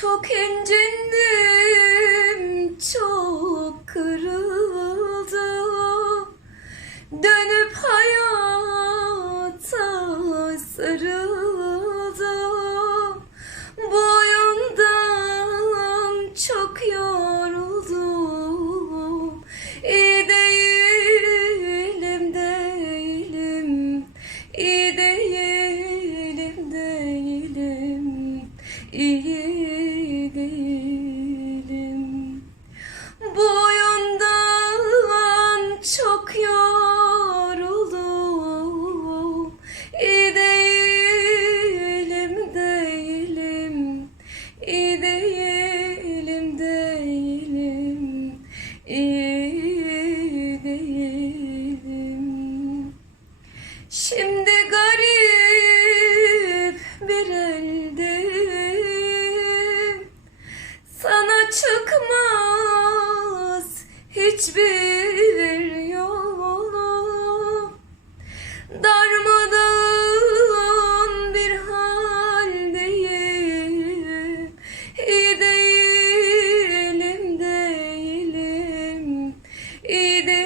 Çok incindim, çok kırıldım. Dönüp hayata sarıldım. Boyundan çok yoruldum. İyi değilim, değilim. İyi değilim, değilim. Boyundan çok yoruldum. İyi değilim, değilim. İyi değilim, değilim. İyi değilim. Şimdi garip bir eldeyim çıkmaz hiçbir yolu Darmadağın bir haldeyim İyi değilim değilim İyi değilim.